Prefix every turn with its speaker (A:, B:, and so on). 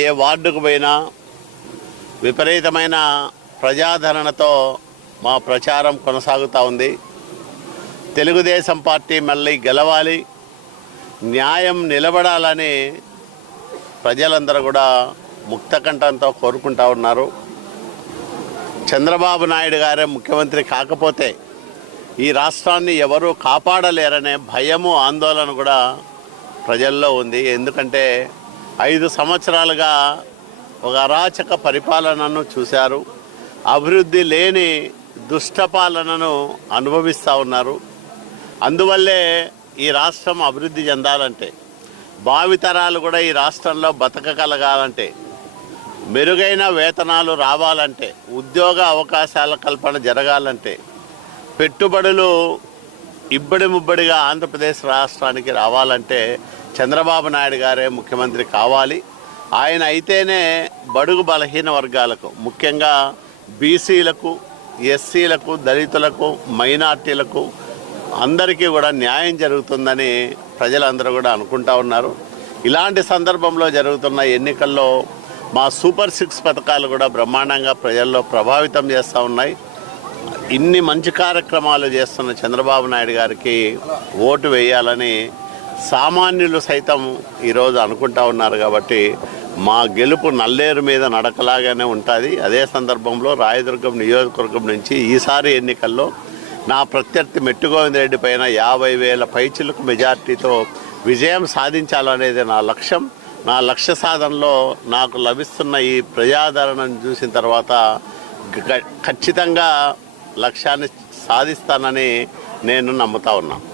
A: ఏ వార్డుకు పోయినా విపరీతమైన ప్రజాదరణతో మా ప్రచారం కొనసాగుతూ ఉంది. తెలుగుదేశం పార్టీ మళ్ళీ గెలవాలి. న్యాయం నిలబడాలని ప్రజలందరూ కూడా ముక్తకంఠంతో కోరుకుంటా ఉన్నారు. చంద్రబాబు నాయుడు గారే ముఖ్యమంత్రి కాకపోతే ఈ రాష్ట్రాన్ని ఎవరూ కాపాడలేరనే భయము ఆందోళన కూడా ప్రజల్లో ఉంది. ఎందుకంటే ఐదు సంవత్సరాలుగా ఒక అరాచక పరిపాలనను చూశారు. అభివృద్ధి లేని దుష్టపాలనను అనుభవిస్తూ ఉన్నారు. అందువల్లే ఈ రాష్ట్రం అభివృద్ధి చెందాలంటే భావితరాలు కూడా ఈ రాష్ట్రంలో బతకగలగాలంటే మెరుగైన వేతనాలు రావాలంటే ఉద్యోగ అవకాశాల కల్పన జరగాలంటే పెట్టుబడులు ఇబ్బడి ముబ్బడిగా ఆంధ్రప్రదేశ్ రాష్ట్రానికి రావాలంటే చంద్రబాబు నాయుడు గారే ముఖ్యమంత్రి కావాలి. ఆయన అయితేనే బడుగు బలహీన వర్గాలకు ముఖ్యంగా బీసీలకు ఎస్సీలకు దళితులకు మైనార్టీలకు అందరికీ కూడా న్యాయం జరుగుతుందని ప్రజలందరూ కూడా అనుకుంటా ఉన్నారు. ఇలాంటి సందర్భంలో జరుగుతున్న ఎన్నికల్లో మా సూపర్ సిక్స్ పథకాలు కూడా బ్రహ్మాండంగా ప్రజల్లో ప్రభావితం చేస్తూ ఉన్నాయి. ఇన్ని మంచి కార్యక్రమాలు చేస్తున్న చంద్రబాబు నాయుడు గారికి ఓటు వేయాలని సామాన్యులు సైతం ఈరోజు అనుకుంటా ఉన్నారు కాబట్టి మా గెలుపు నల్లేరు మీద నడకలాగానే ఉంటుంది. అదే సందర్భంలో రాయదుర్గం నియోజకవర్గం నుంచి ఈసారి ఎన్నికల్లో నా ప్రత్యర్థి మెట్టుగోవిందరెడ్డి పైన యాభై వేల పైచిలకు మెజార్టీతో విజయం సాధించాలనేది నా లక్ష్యం. నా లక్ష్య సాధనలో నాకు లభిస్తున్న ఈ ప్రజాదరణను చూసిన తర్వాత ఖచ్చితంగా లక్ష్యాన్ని సాధిస్తానని నేను నమ్ముతా ఉన్నాను